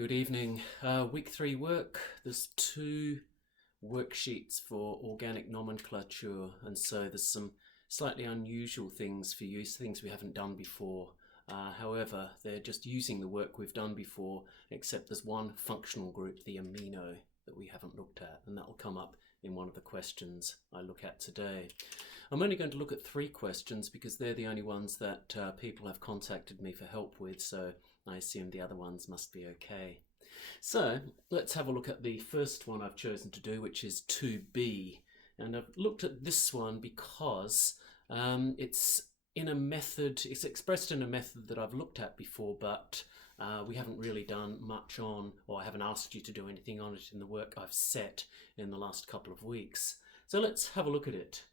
Good evening. Week 3 work. There's 2 worksheets for organic nomenclature, and so there's some slightly unusual things for you, things we haven't done before. However, they're just using the work we've done before, except there's one functional group, the amino, that we haven't looked at, and that will come up in one of the questions I look at today. I'm only going to look at 3 questions because they're the only ones that people have contacted me for help with, so I assume the other ones must be okay. So let's have a look at the first one I've chosen to do, which is 2b. And I've looked at this one because it's in a method, it's expressed in a method that I've looked at before, but we haven't really done much on, or I haven't asked you to do anything on it in the work I've set in the last couple of weeks. So let's have a look at it.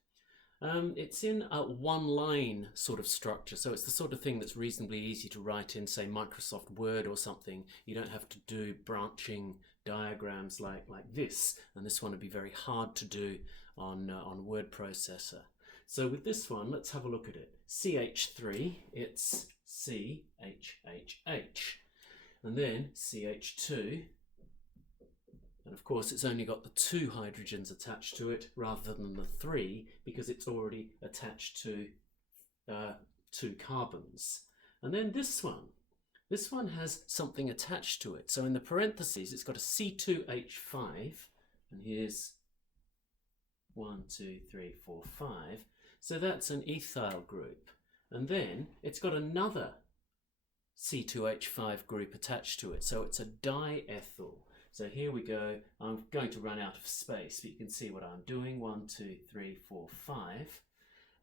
It's in a one-line sort of structure, so it's the sort of thing that's reasonably easy to write in, say, Microsoft Word or something. You don't have to do branching diagrams like this, and this one would be very hard to do on word processor. So with this one, let's have a look at it. CH3, it's CHHH, and then CH2. And of course, it's only got the 2 hydrogens attached to it rather than the 3 because it's already attached to 2 carbons. And then this one has something attached to it. So in the parentheses, it's got a C2H5, and here's 1, 2, 3, 4, 5. So that's an ethyl group. And then it's got another C2H5 group attached to it. So it's a diethyl. So here we go. I'm going to run out of space, but you can see what I'm doing. 1, 2, 3, 4, 5.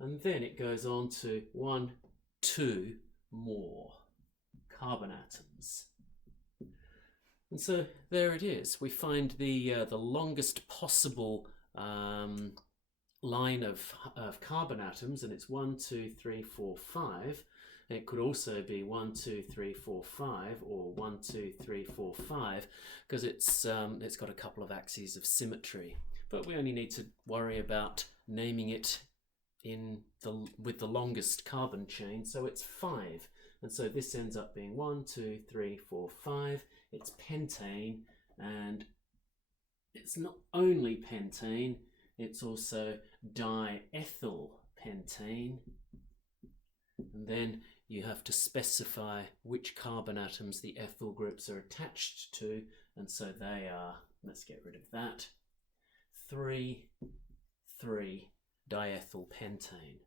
And then it goes on to 1, 2 more carbon atoms. And so there it is. We find the longest possible line of carbon atoms, and it's 1, 2, 3, 4, 5. It could also be 1, 2, 3, 4, 5, or 1, 2, 3, 4, 5, because it's got a couple of axes of symmetry. But we only need to worry about naming it with the longest carbon chain, so it's 5. And so this ends up being 1, 2, 3, 4, 5. It's pentane, and it's not only pentane, it's also diethyl pentane. And then you have to specify which carbon atoms the ethyl groups are attached to, and so they are, let's get rid of that, 3, 3 diethyl pentane.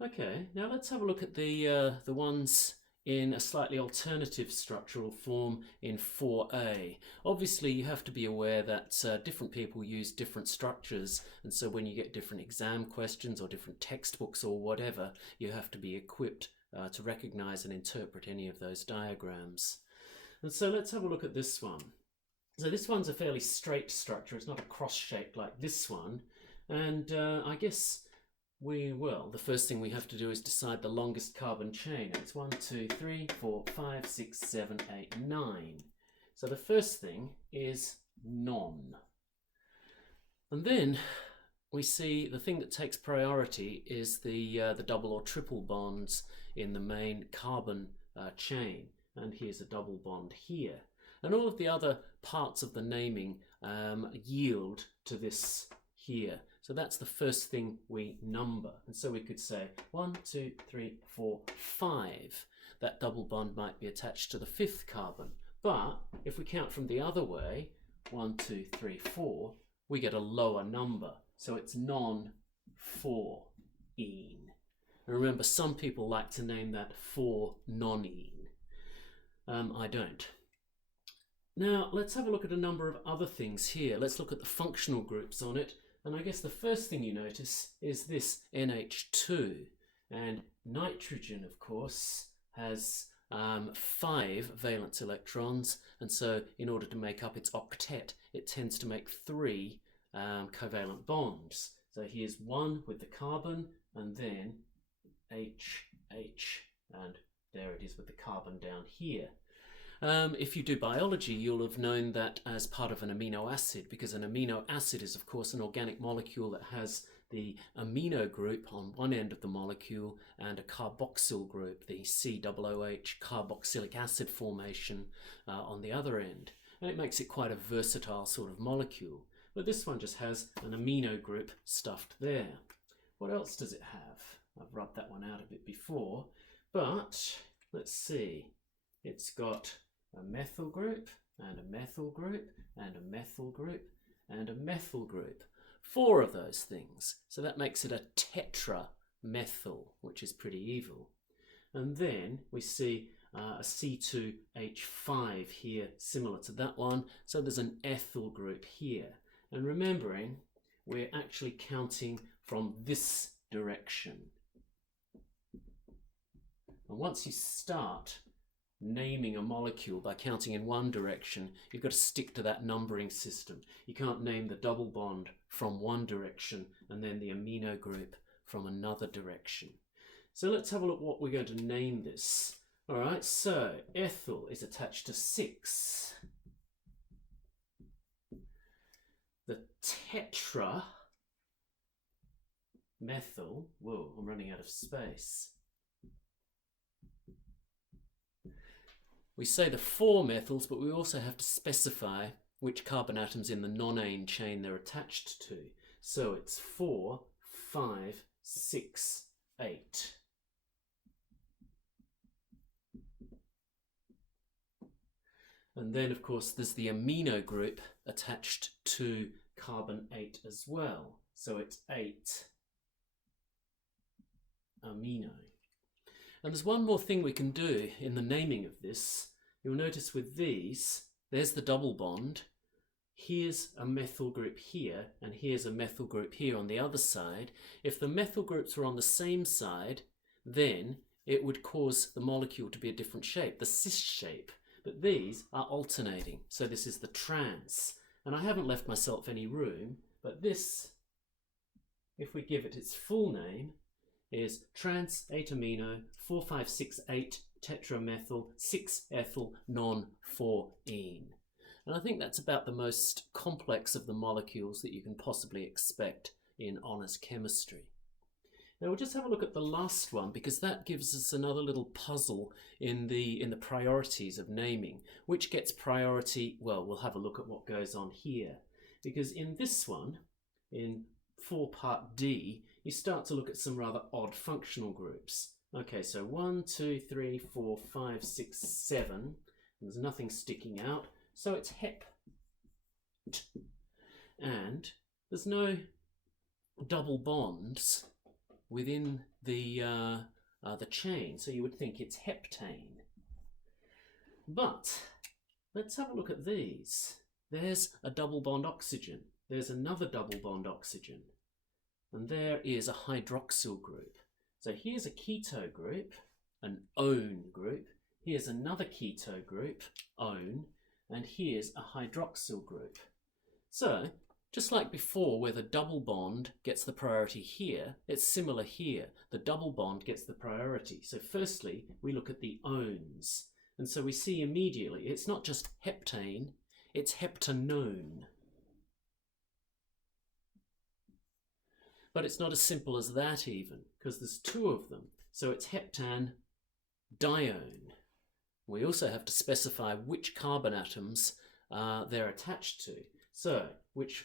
Okay, now let's have a look at the ones in a slightly alternative structural form in 4a. Obviously, you have to be aware that different people use different structures, and so when you get different exam questions or different textbooks or whatever, you have to be equipped to recognize and interpret any of those diagrams. And so let's have a look at this one. So this one's a fairly straight structure. It's not a cross shape like this one, and I guess the first thing we have to do is decide the longest carbon chain. It's 1, 2, 3, 4, 5, 6, 7, 8, 9. So the first thing is non. And then we see the thing that takes priority is the double or triple bonds in the main carbon chain. And here's a double bond here. And all of the other parts of the naming yield to this here. So that's the first thing we number. And so we could say 1, 2, 3, 4, 5. That double bond might be attached to the 5th carbon. But if we count from the other way, 1, 2, 3, 4, we get a lower number. So it's non-4-ene. And remember, some people like to name that 4-nonene. I don't. Now, let's have a look at a number of other things here. Let's look at the functional groups on it. And I guess the first thing you notice is this NH2. And nitrogen, of course, has 5 valence electrons. And so in order to make up its octet, it tends to make 3 covalent bonds. So here's 1 with the carbon, and then H, and there it is with the carbon down here. If you do biology, you'll have known that as part of an amino acid, because an amino acid is, of course, an organic molecule that has the amino group on one end of the molecule and a carboxyl group, the COOH carboxylic acid formation on the other end. And it makes it quite a versatile sort of molecule. But this one just has an amino group stuffed there. What else does it have? I've rubbed that one out a bit before, but let's see. It's got a methyl group and a methyl group and a methyl group and a methyl group. 4 of those things. So that makes it a tetramethyl, which is pretty evil. And then we see a C2H5 here, similar to that one. So there's an ethyl group here. And remembering, we're actually counting from this direction. And once you start naming a molecule by counting in one direction, you've got to stick to that numbering system. You can't name the double bond from one direction and then the amino group from another direction. So let's have a look what we're going to name this. All right, so ethyl is attached to 6. The tetra methyl, whoa, I'm running out of space. We say the 4 methyls, but we also have to specify which carbon atoms in the non-ane chain they're attached to. So it's 4, 5, 6, 8. And then, of course, there's the amino group attached to carbon 8 as well. So it's 8 amino. And there's one more thing we can do in the naming of this. You'll notice with these, there's the double bond. Here's a methyl group here, and here's a methyl group here on the other side. If the methyl groups were on the same side, then it would cause the molecule to be a different shape, the cis shape. But these are alternating. So this is the trans. And I haven't left myself any room, but this, if we give it its full name, is trans 8 amino 4568 tetramethyl 6-ethyl non-4-ene. And I think that's about the most complex of the molecules that you can possibly expect in honours chemistry. Now we'll just have a look at the last one, because that gives us another little puzzle in the priorities of naming. Which gets priority? Well, we'll have a look at what goes on here. Because in this one, in 4 part D, you start to look at some rather odd functional groups. Okay, so 1, 2, 3, 4, 5, 6, 7. There's nothing sticking out, so it's hep. And there's no double bonds within the chain, so you would think it's heptane. But let's have a look at these. There's a double bond oxygen. There's another double bond oxygen. And there is a hydroxyl group. So here's a keto group, an one group. Here's another keto group, one. And here's a hydroxyl group. So, just like before where the double bond gets the priority here, it's similar here. The double bond gets the priority. So firstly, we look at the ones. And so we see immediately, it's not just heptane, it's heptanone. But it's not as simple as that even, because there's 2 of them. So it's heptanedione. We also have to specify which carbon atoms they're attached to. So, which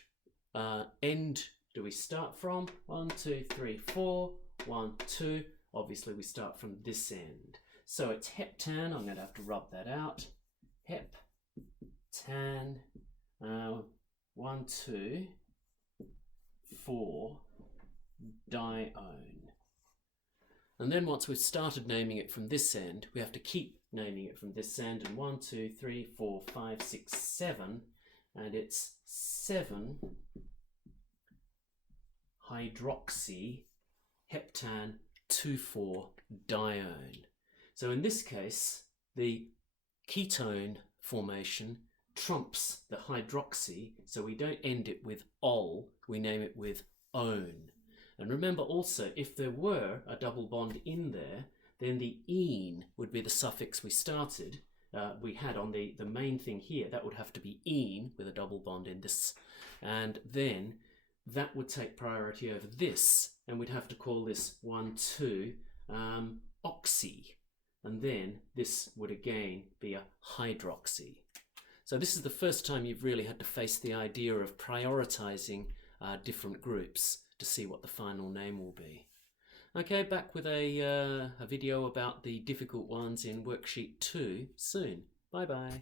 end do we start from? 1, 2, 3, 4, 1, 2. Obviously we start from this end. So it's heptan, I'm going to have to rub that out. Heptan, 1, 2, 4, dione. And then once we've started naming it from this end, we have to keep naming it from this end. And 1, 2, 3, 4, 5, 6, 7. And it's 7 hydroxy heptan 2,4 dione. So in this case, the ketone formation trumps the hydroxy, so we don't end it with ol, we name it with one. And remember also, if there were a double bond in there, then the ene would be the suffix we had on the main thing here. That would have to be ene with a double bond in this. And then that would take priority over this, and we'd have to call this 1,2 oxy, and then this would again be a hydroxy. So this is the first time you've really had to face the idea of prioritizing different groups to see what the final name will be. Okay, back with a video about the difficult ones in worksheet 2 soon. Bye bye.